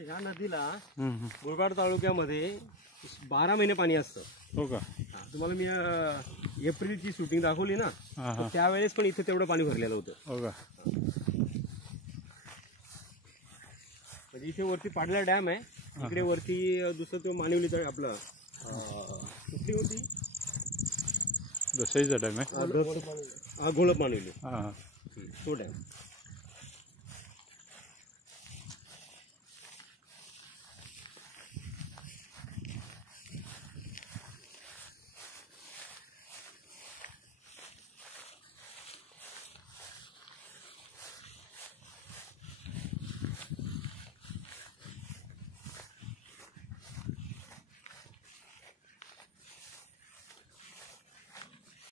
ह्या नदीला मुरबाड तालुक्यामध्ये 12 महिने पाणी असतं. हो का? तुम्हाला मी एप्रिलची शूटिंग दाखवली ना, त्यावेळेस पण इथे तेवढं पाणी भरलेलं होतं. हो का? म्हणजे इथे वरती पाडला डॅम आहे, इकडे वरती दुसरं तो मानिवलीचा आपला कुठली होती दसईचा डॅम आहे, घोळप मानिवली हां तो डॅम.